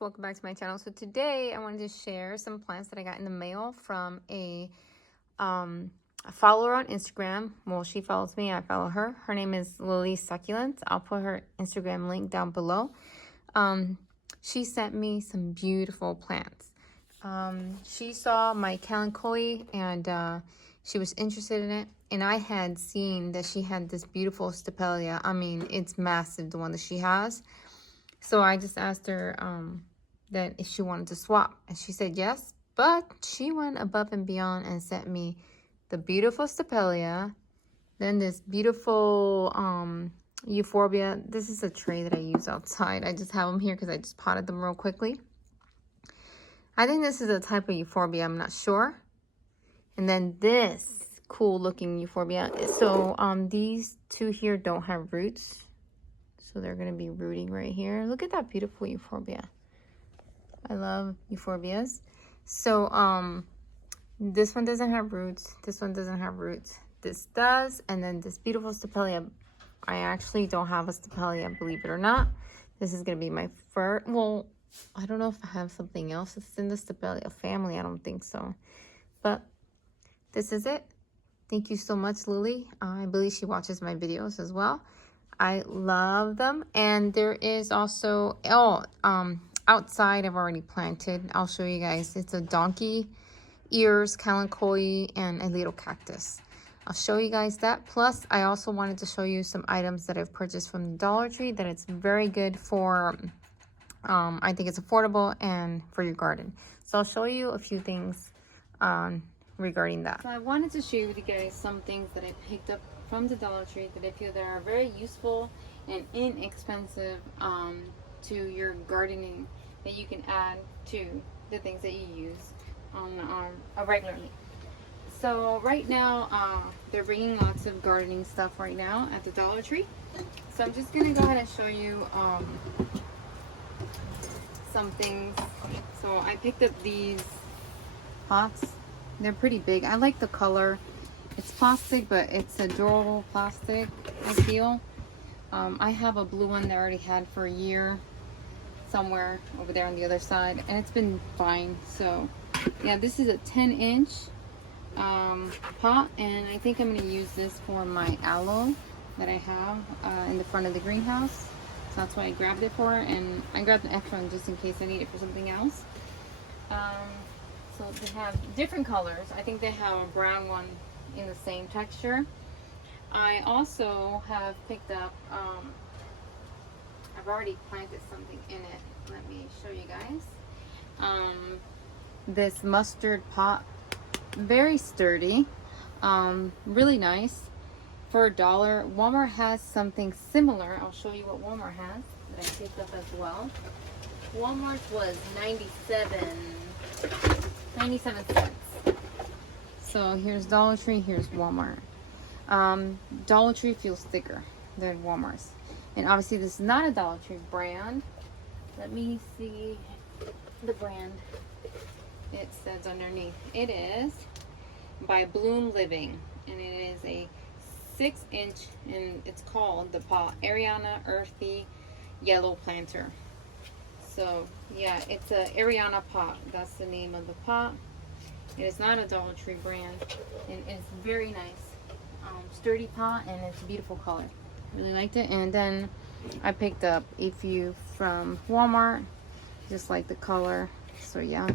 welcome back to my channel. So today I wanted to share some plants that I got in the mail from a follower on Instagram. Well, she follows me, I follow her. Her name is Lily Succulent. I'll put her Instagram link down below. She sent me some beautiful plants. She saw my kalanchoe and she was interested in it, and I had seen that she had this beautiful stapelia. I mean, it's massive, the one that she has. So I just asked her that if she wanted to swap, and she said yes, but she went above and beyond and sent me the beautiful stapelia, then this beautiful euphorbia. This is a tray that I use outside. I just have them here because I just potted them real quickly. I think this is a type of euphorbia, I'm not sure. And then this cool looking euphorbia. So these two here don't have roots, so they're going to be rooting right here. Look at that beautiful euphorbia. I love euphorbias. So this one doesn't have roots. This one doesn't have roots. This does. And then this beautiful stapelia. I actually don't have a stapelia, believe it or not. This is going to be my first. Well, I don't know if I have something else that's in the stapelia family. I don't think so. But this is it. Thank you so much, Lily. I believe she watches my videos as well. I love them. And there is also, outside I've already planted. I'll show you guys. It's a donkey ears, kalanchoe, and a little cactus. I'll show you guys that. Plus, I also wanted to show you some items that I've purchased from the Dollar Tree that it's very good for, I think it's affordable and for your garden. So I'll show you a few things regarding that. So I wanted to share with you guys some things that I picked up from the Dollar Tree that I feel that are very useful and inexpensive to your gardening, that you can add to the things that you use on regularly. So right now they're bringing lots of gardening stuff right now at the Dollar Tree. So I'm just gonna go ahead and show you some things. So I picked up these pots. They're pretty big. I like the color. It's plastic, but it's a durable plastic, I feel. I have a blue one that I already had for a year somewhere over there on the other side, and it's been fine. So yeah, this is a 10-inch pot, and I think I'm going to use this for my aloe that I have in the front of the greenhouse. So that's why I grabbed it for, and I grabbed an extra one just in case I need it for something else. So they have different colors. I think they have a brown one in the same texture. I also have picked up, I've already planted something in it. Let me show you guys. This mustard pot, very sturdy, really nice. For $1, Walmart has something similar. I'll show you what Walmart has that I picked up as well. Walmart was 97 cents. So here's Dollar Tree, here's Walmart. Dollar Tree feels thicker than Walmart's. And obviously this is not a Dollar Tree brand. Let me see the brand. It says underneath. It is by Bloom Living. And it is a 6-inch, and it's called the pot Ariana Earthy Yellow Planter. So yeah, it's a Ariana pot. That's the name of the pot. It is not a Dollar Tree brand, and it's very nice, sturdy pot, and it's a beautiful color. Really liked it. And then I picked up a few from Walmart, just like the color. So yeah,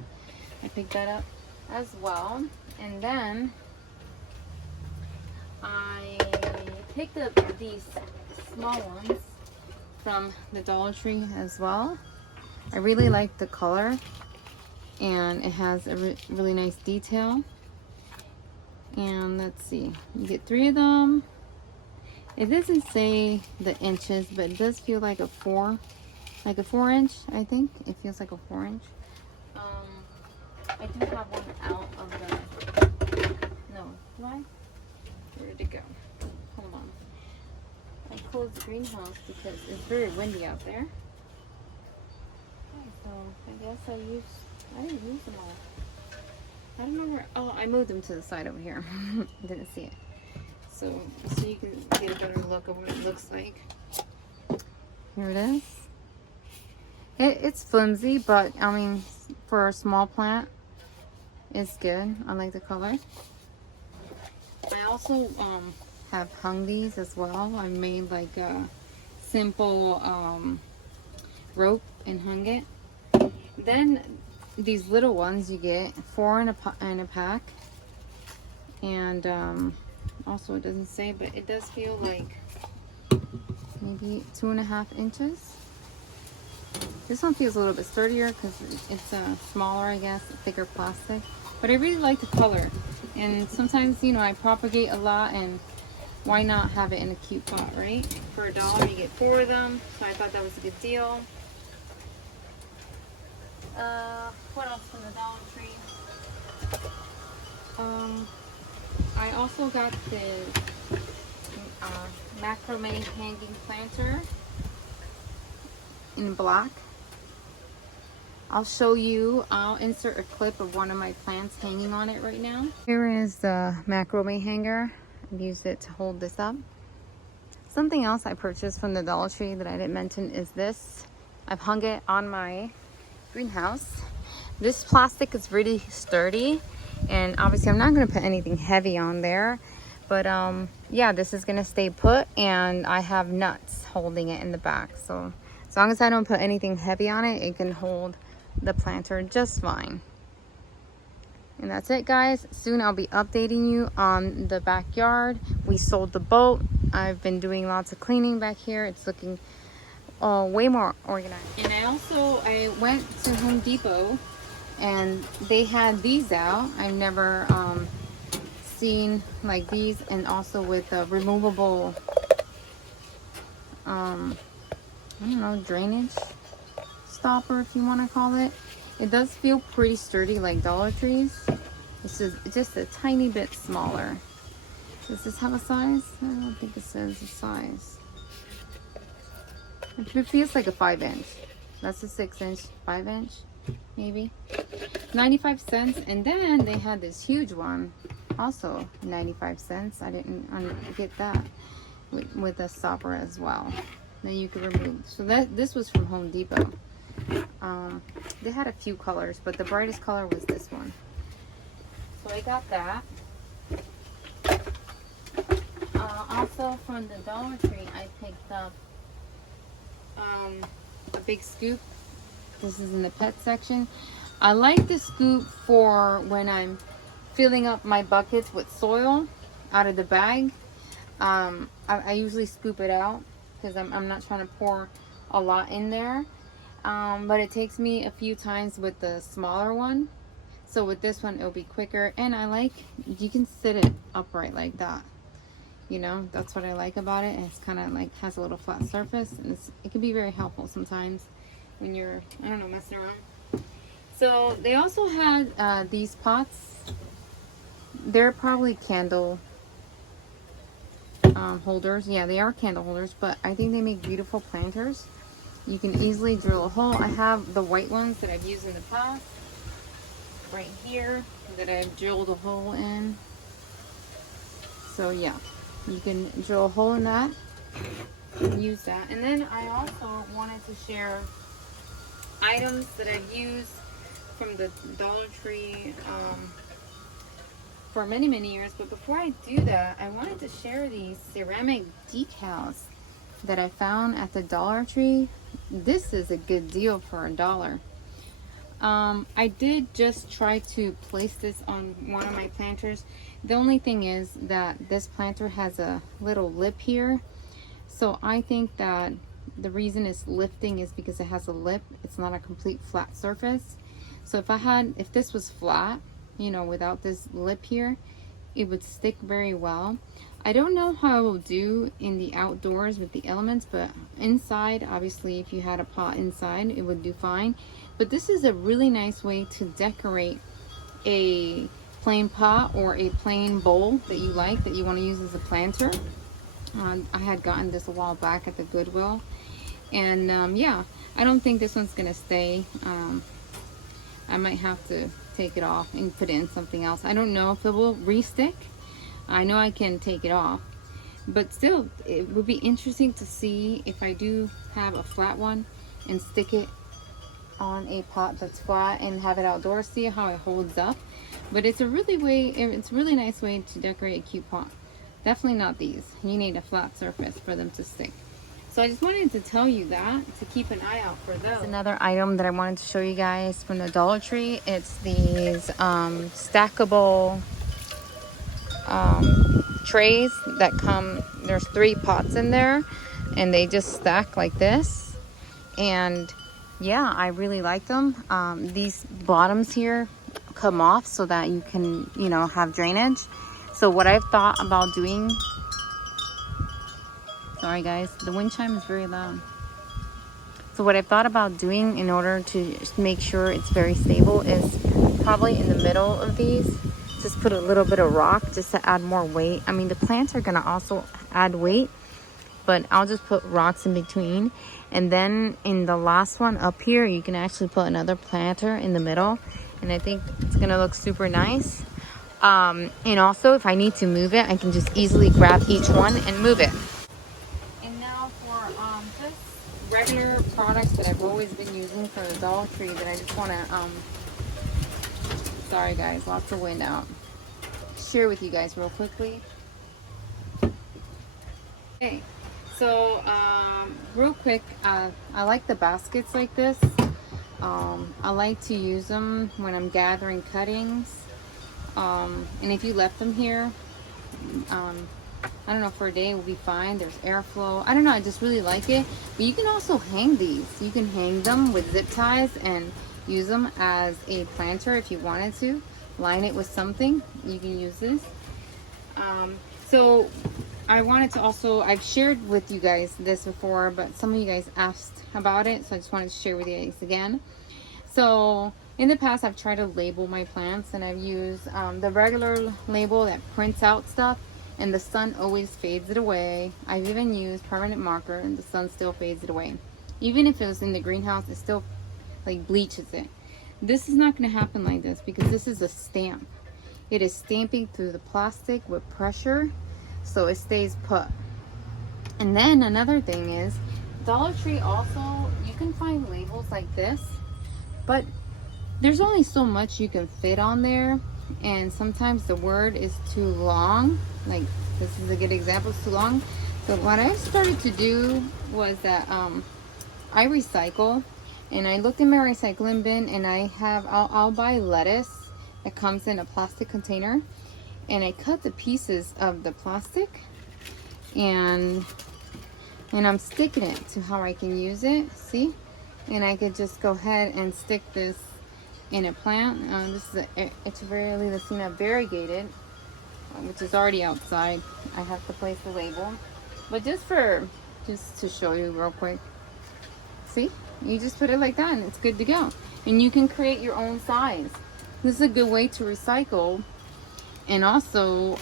I picked that up as well. And then I picked up these small ones from the Dollar Tree as well. I really like the color, and it has a really nice detail. And let's see, you get 3 of them. It doesn't say the inches, but it does feel like a 4-inch. I think it feels like a 4-inch. I do have one out of the, no, do I? Where did it go? Hold on. I closed the greenhouse because it's very windy out there. So I guess I didn't use them all. I don't know where, oh, I moved them to the side over here. I didn't see it. So you can get a better look of what it looks like. Here it is. It's flimsy, but I mean, for a small plant, it's good. I like the color. I also have hung these as well. I made like a simple rope and hung it. Then these little ones you get 4 in a pack, and also it doesn't say, but it does feel like maybe 2.5 inches. This one feels a little bit sturdier because it's smaller, I guess, thicker plastic. But I really like the color, and sometimes, you know, I propagate a lot, and why not have it in a cute pot, right? For $1 you get 4 of them, so I thought that was a good deal. What else from the Dollar Tree? I also got this macrame hanging planter in black. I'll show you. I'll insert a clip of one of my plants hanging on it right now. Here is the macrame hanger. I've used it to hold this up. Something else I purchased from the Dollar Tree that I didn't mention is this. I've hung it on my greenhouse. This plastic is really sturdy, and obviously I'm not going to put anything heavy on there, but yeah, this is going to stay put, and I have nuts holding it in the back, so as long as I don't put anything heavy on it, it can hold the planter just fine. And that's it, guys. Soon I'll be updating you on the backyard. We sold the boat. I've been doing lots of cleaning back here. It's looking way more organized. And I went to Home Depot, and they had these out. I've never seen like these, and also with a removable I don't know, drainage stopper, if you want to call it. It does feel pretty sturdy, like Dollar Tree's. This is just a tiny bit smaller. Does this have a size? I don't think it says a size. It feels like a 5-inch. That's a 6-inch, 5-inch, maybe. 95 cents. And then they had this huge one, also 95 cents. I didn't get that with a stopper as well. Then you could remove. So this was from Home Depot. They had a few colors, but the brightest color was this one. So I got that. Also from the Dollar Tree, I picked up a big scoop. This is in the pet section. I like the scoop for when I'm filling up my buckets with soil out of the bag. I usually scoop it out because I'm not trying to pour a lot in there. But it takes me a few times with the smaller one. So with this one, it'll be quicker. And I like, you can sit it upright like that. You know, that's what I like about it. It's kind of like has a little flat surface, and it can be very helpful sometimes when you're, I don't know, messing around. So they also had these pots. They're probably candle holders. Yeah, they are candle holders, but I think they make beautiful planters. You can easily drill a hole. I have the white ones that I've used in the past right here that I've drilled a hole in. So yeah, you can drill a hole in that and use that. And then I also wanted to share items that I've used from the Dollar Tree for many years. But before I do that, I wanted to share these ceramic decals that I found at the Dollar Tree. This is a good deal for $1. I did just try to place this on one of my planters. The only thing is that this planter has a little lip here, so I think that the reason it's lifting is because it has a lip. It's not a complete flat surface. So if this was flat, you know, without this lip here, it would stick very well. I don't know how it will do in the outdoors with the elements, but inside, obviously, if you had a pot inside, it would do fine. But this is a really nice way to decorate a plain pot or a plain bowl that you like, that you want to use as a planter. I had gotten this a while back at the Goodwill, and yeah, I don't think this one's gonna stay. I might have to take it off and put it in something else. I don't know if it will re-stick. I know I can take it off, but still, it would be interesting to see if I do have a flat one and stick it on a pot that's flat and have it outdoors. See how it holds up. But it's a really nice way to decorate a cute pot. Definitely not these. You need a flat surface for them to stick. So I just wanted to tell you that, to keep an eye out for those. Another item that I wanted to show you guys from the Dollar Tree. It's these stackable trays that come, there's 3 pots in there, and they just stack like this. And yeah, I really like them. These bottoms here come off so that you can, you know, have drainage. So what I've thought about doing, sorry guys, the wind chime is very loud. So what I've thought about doing in order to make sure it's very stable is probably in the middle of these, just put a little bit of rock just to add more weight. I mean, the plants are gonna also add weight, but I'll just put rocks in between. And then in the last one up here, you can actually put another planter in the middle. And I think it's gonna look super nice. And also if I need to move it, I can just easily grab each one and move it. And now for just regular products that I've always been using for the Dollar Tree that I just wanna, sorry guys, lots of wind out. Share with you guys real quickly. Okay, so real quick, I like the baskets like this. I like to use them when I'm gathering cuttings. And if you left them here, I don't know, for a day it will be fine. There's airflow. I don't know, I just really like it. But you can also hang these. You can hang them with zip ties and use them as a planter if you wanted to. Line it with something. You can use this. So I wanted to also, I've shared with you guys this before, but some of you guys asked about it, so I just wanted to share with you guys again. So in the past, I've tried to label my plants, and I've used the regular label that prints out stuff, and the sun always fades it away. I've even used permanent marker, and the sun still fades it away. Even if it was in the greenhouse, it still like bleaches it. This is not going to happen like this because this is a stamp. It is stamping through the plastic with pressure, so it stays put. And then another thing is, Dollar Tree also, you can find labels like this, but there's only so much you can fit on there, and sometimes the word is too long. Like this is a good example, it's too long. So what I started to do was that I recycle, and I looked in my recycling bin, and I'll buy lettuce that comes in a plastic container, and I cut the pieces of the plastic, and I'm sticking it to how I can use it, see? And I could just go ahead and stick this in a plant. This is a Echeveria Lilacina variegated, which is already outside. I have to place the label, but just to show you real quick, see? You just put it like that and it's good to go. And you can create your own size. This is a good way to recycle, and also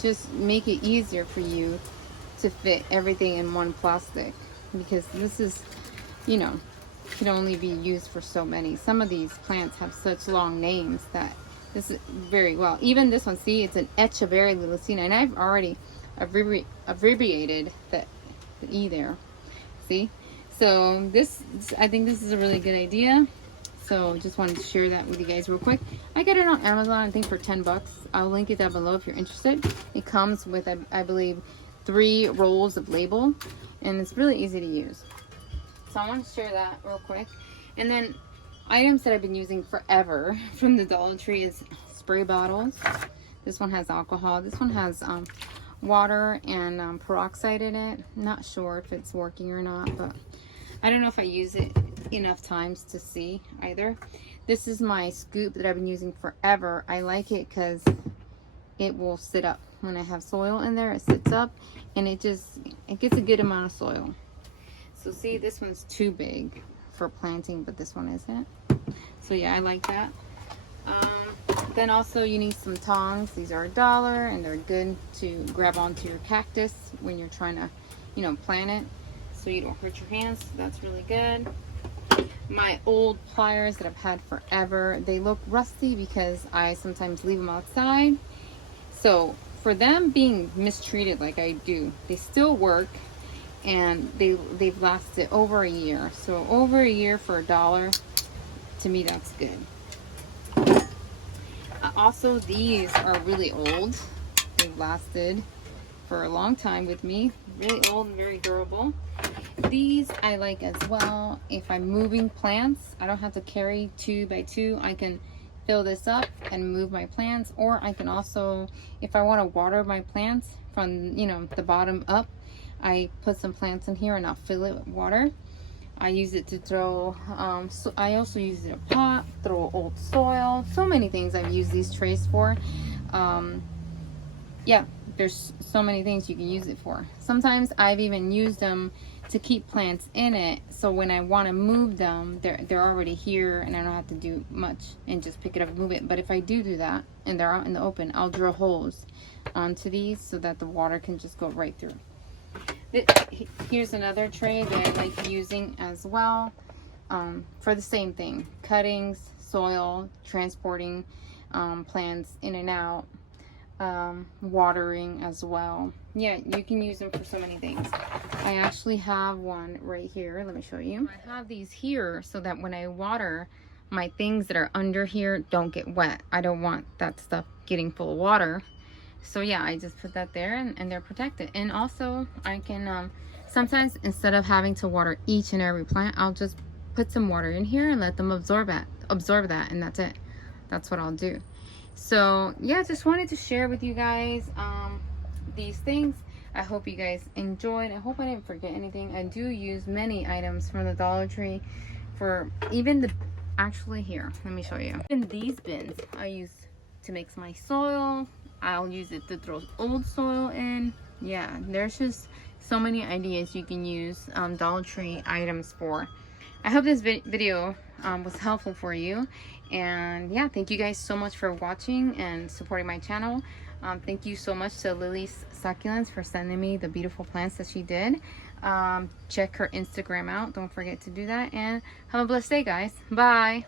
just make it easier for you to fit everything in one plastic, because this is, you know, can only be used for so many. Some of these plants have such long names that this is very well. Even this one, see, it's an Echeveria Lilacina, and I've already abbreviated the E there, see? So this, I think this is a really good idea. So just wanted to share that with you guys real quick. I got it on Amazon, I think for 10 bucks. I'll link it down below if you're interested. It comes with, I believe, 3 rolls of label, and it's really easy to use. So I want to share that real quick. And then items that I've been using forever from the Dollar Tree is spray bottles. This one has alcohol. This one has water and peroxide in it. Not sure if it's working or not, but I don't know if I use it enough times to see either. This is my scoop that I've been using forever. I like it because it will sit up. When I have soil in there, it sits up, and it gets a good amount of soil. So see, this one's too big for planting, but this one isn't. So yeah, I like that. Then also you need some tongs. These are $1, and they're good to grab onto your cactus when you're trying to, you know, plant it, so you don't hurt your hands. So that's really good. My old pliers that I've had forever, they look rusty because I sometimes leave them outside. So for them being mistreated like I do, they still work. and they've lasted over a year. So over a year for $1, to me that's good. Also, these are really old. They've lasted for a long time with me. Really old and very durable. These I like as well. If I'm moving plants, I don't have to carry 2 by 2. I can fill this up and move my plants, or I can also, if I want to water my plants from, you know, the bottom up, I put some plants in here and I'll fill it with water. I use it to throw, so I also use it in a pot, throw old soil. So many things I've used these trays for. Yeah, there's so many things you can use it for. Sometimes I've even used them to keep plants in it, so when I want to move them, they're already here and I don't have to do much and just pick it up and move it. But if I do that and they're out in the open, I'll drill holes onto these so that the water can just go right through. Here's another tray that I like using as well, for the same thing: cuttings, soil, transporting plants in and out, watering as well. Yeah, you can use them for so many things. I actually have one right here. Let me show you. I have these here so that when I water, my things that are under here don't get wet. I don't want that stuff getting full of water. So yeah, I just put that there, and they're protected. And also I can sometimes, instead of having to water each and every plant, I'll just put some water in here and let them absorb that, and that's it. That's what I'll do. So yeah, just wanted to share with you guys these things. I hope you guys enjoyed. I hope I didn't forget anything. I do use many items from the Dollar Tree, for even the, actually here, let me show you. In these bins I use to mix my soil. I'll use it to throw old soil in. Yeah, there's just so many ideas you can use Dollar Tree items for. I hope this video was helpful for you. And yeah, thank you guys so much for watching and supporting my channel. Thank you so much to Lily's Succulents for sending me the beautiful plants that she did. Check her Instagram out. Don't forget to do that. And have a blessed day, guys. Bye.